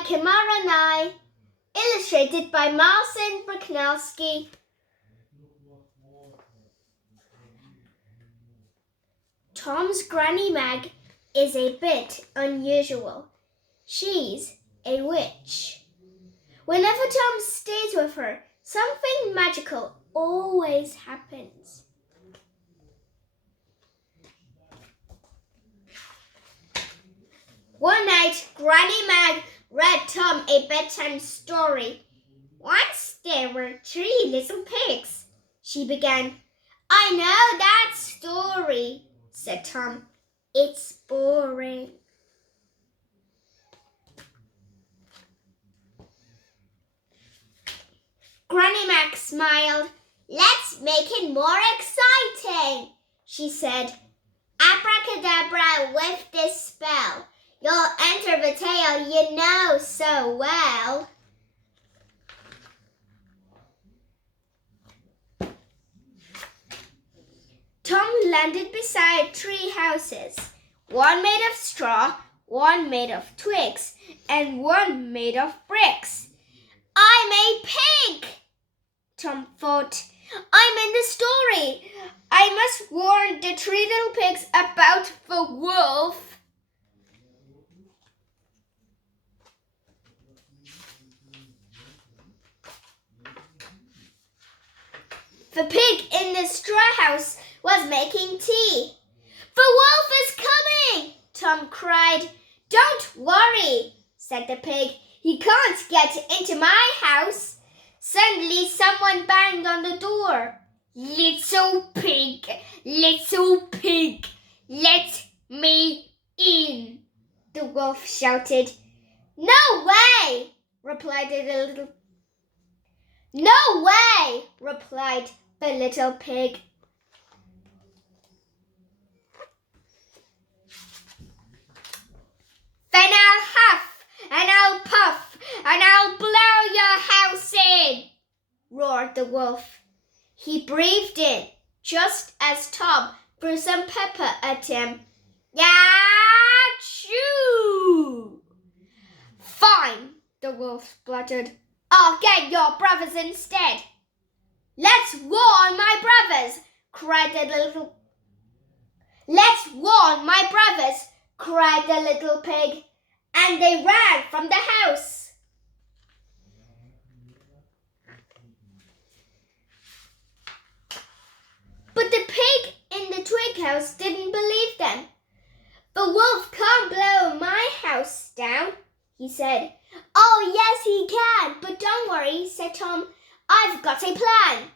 by Kimara and I. Illustrated by Marcin Bryknowski. Tom's Granny Mag is a bit unusual. She's a witch. Whenever Tom stays with her, something magical always happens. One night, Granny Mag read Tom a bedtime story. Once there were 3 little pigs, she began. I know that story, said Tom. It's boring. Granny Mag smiled. Let's make it more exciting, she said. Abracadabra with this spell. You'll enter the tale you know so well. Tom landed beside 3 houses, one made of straw, one made of twigs, and one made of bricks. I'm a pig, Tom thought. I'm in the story. I must warn the 3 little pigs about the wolf. The pig in the straw house was making tea. The wolf is coming, Tom cried. Don't worry, said the pig. He can't get into my house. Suddenly someone banged on the door. Little pig, let me in, the wolf shouted. No way, replied the little pig. Then I'll huff and I'll puff and I'll blow your house in, roared the wolf. He breathed in just as Tom threw some pepper at him. Yah-choo! Fine, the wolf spluttered. I'll get your brothers instead. Let's warn my brothers, cried the little pig, and they ran from the house. But the pig in the twig house didn't believe them. The wolf can't blow my house down, he said. Oh, yes, he can, but don't worry, said Tom. I've got a plan.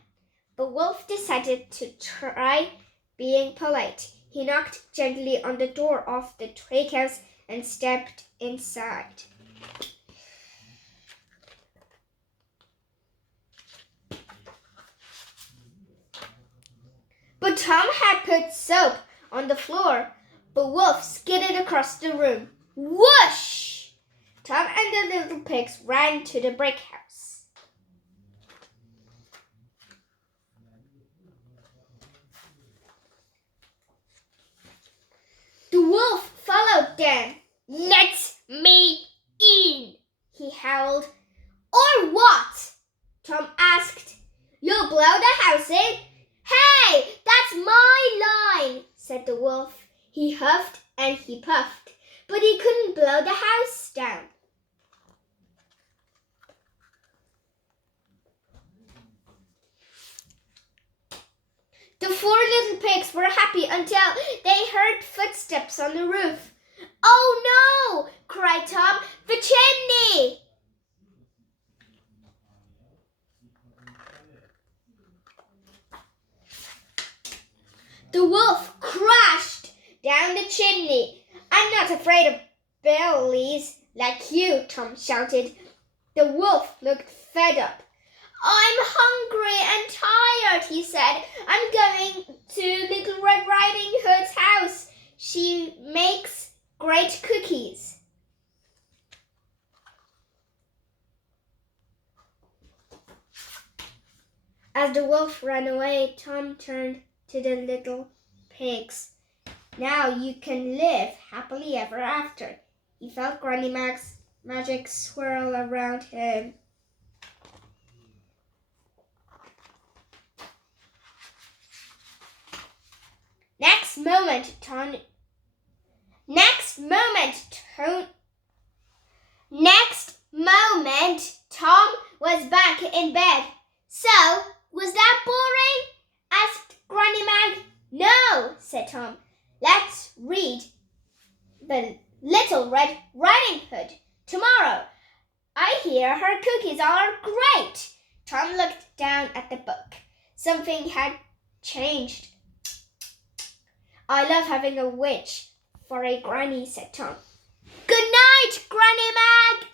The wolf decided to try being polite. He knocked gently on the door of the twig house and stepped inside. But Tom had put soap on the floor. The wolf skidded across the room. Whoosh! Tom and the little pigs ran to the brick house. The wolf followed them. Let me in, he howled. Or what? Tom asked. You'll blow the house in? Hey, that's my line, said the wolf. He huffed and he puffed, but he couldn't blow the house down. The 4 little pigs were happy until they heard footsteps on the roof. Oh no, cried Tom, the chimney! The wolf crashed down the chimney. I'm not afraid of billies like you, Tom shouted. The wolf looked fed up. I'm hungry and tired, he said. I'm going to Little Red Riding Hood's house. She makes great cookies. As the wolf ran away, Tom turned to the little pigs. Now you can live happily ever after. He felt Granny Mag's magic swirl around him. Next moment, Tom was back in bed. So, was that boring? Asked Granny Mag. No, said Tom. Let's read The Little Red Riding Hood tomorrow. I hear her cookies are great. Tom looked down at the book. Something had changed. I love having a witch for a granny, said Tom. Good night, Granny Mag,